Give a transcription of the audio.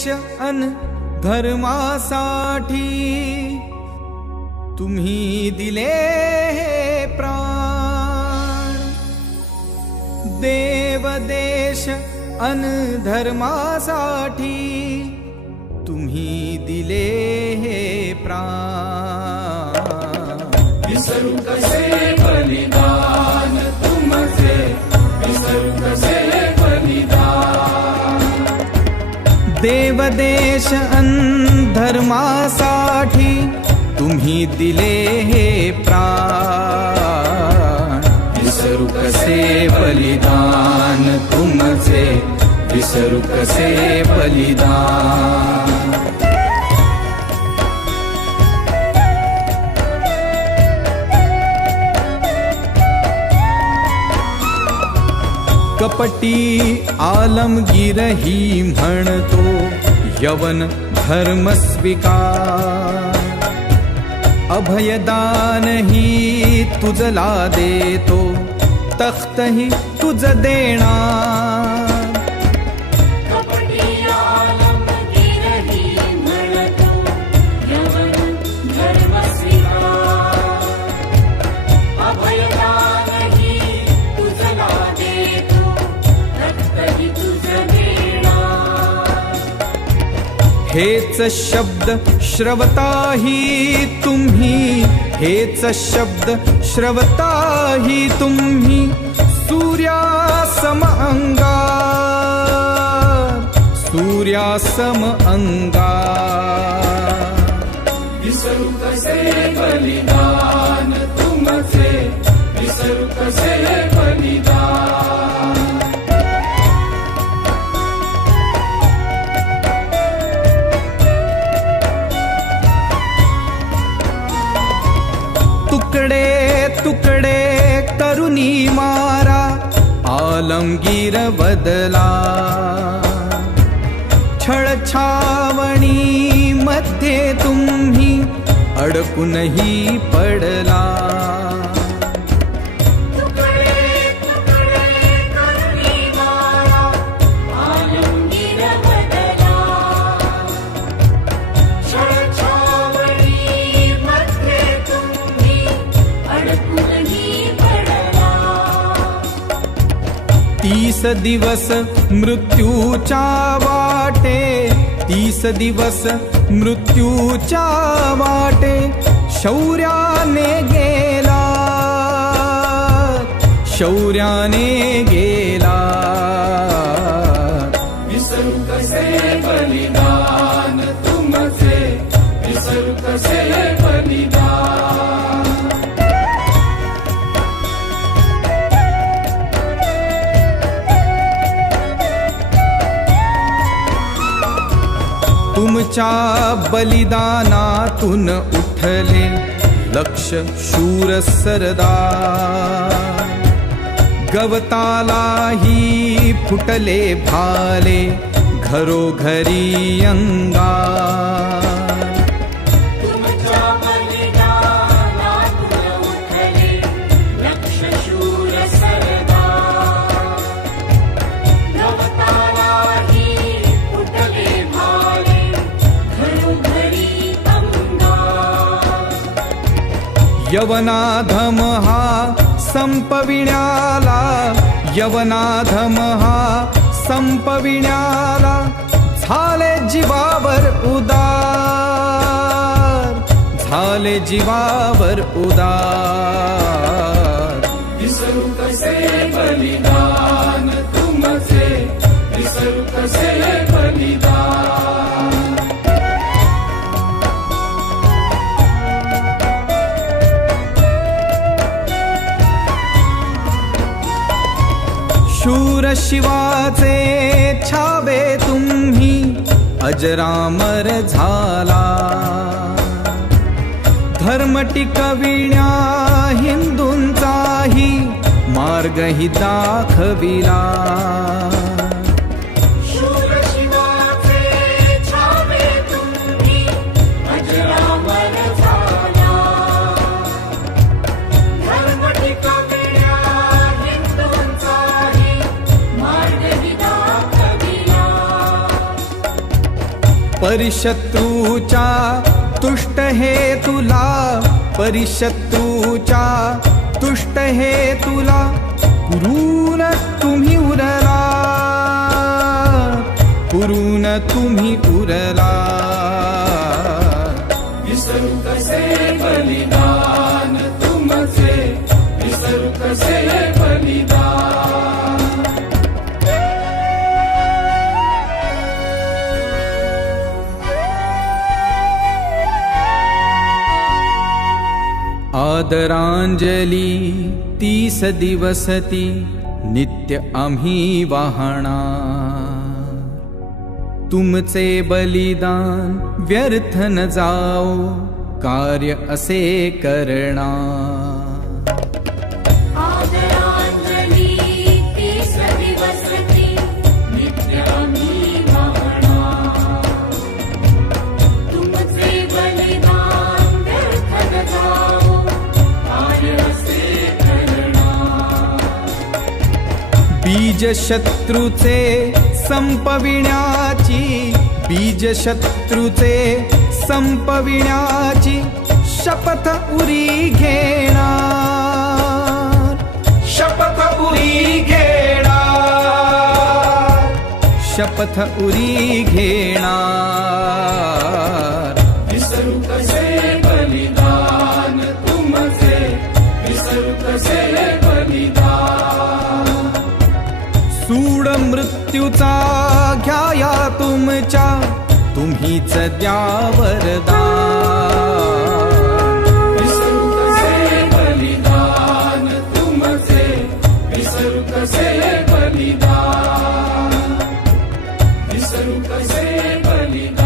देश अन धर्मासाठी तुम्ही दिले हे प्राण. देवदेश अन धर्मासाठी देवदेश अन धर्मासाठी तुम्ही दिले हे प्राण. विसरू कसे बलिदान तुमचे. विसरू कसे बलिदान. कपटी आलमगीरही म्हणतो यवन धर्म स्वीकार. अभयदानही तुझला देतो तख्तही तुझ देणार. हेच शब्द श्रवताही तुम्ही. हेच शब्द श्रवताही तुम्ही. सूर्यासम अंगा. सूर्यासम अंगा. विसरू कसे बलिदान? आलमगीर बदला। छळछावणी मध्ये तुम्ही अडकूनही पडला। तीस दिवस मृत्यूच्या वाटे तीस दिवस मृत्यूच्या वाटे शौर्याने गेला. शौर्याने गेला. तुमच्या बलिदानातून उठले लक्ष शूर सरदा. गवतालाही फुटले भाले घरोघरी अंगा. यवनाधम हा संपविण्याला यवनाधम हा संपविण्याला झाले जीवावर उदार झाले जीवावर उदार. शिवाचे छावे तुम्ही अजरामर झाला. धर्म टिकविण्या हिंदूंचाही मार्गही दाखविला. परिशत्रूचा तुष्ट हे तुला परिशत्रूचा तुष्ट हे तुला पुरून तुम्ही उरला. पुरून तुम्ही उरला. विसरू कसे बलिदान? आदरांजली तीस दिवसती नित्य आम्ही वाहणा तुमचे बलिदान व्यर्थ न जाओ कार्य असे करणार. बीज शत्रूचे संपविण्याची बीज शत्रूचे संपविण्याची शपथ उरी घेणार. शपथ उरी घेणार. शपथ उरी घेणार. तुम्हीच द्या वरदान बलिदान तुमचे विसरू कसे बलिदान? विसरू कसे बलिदान?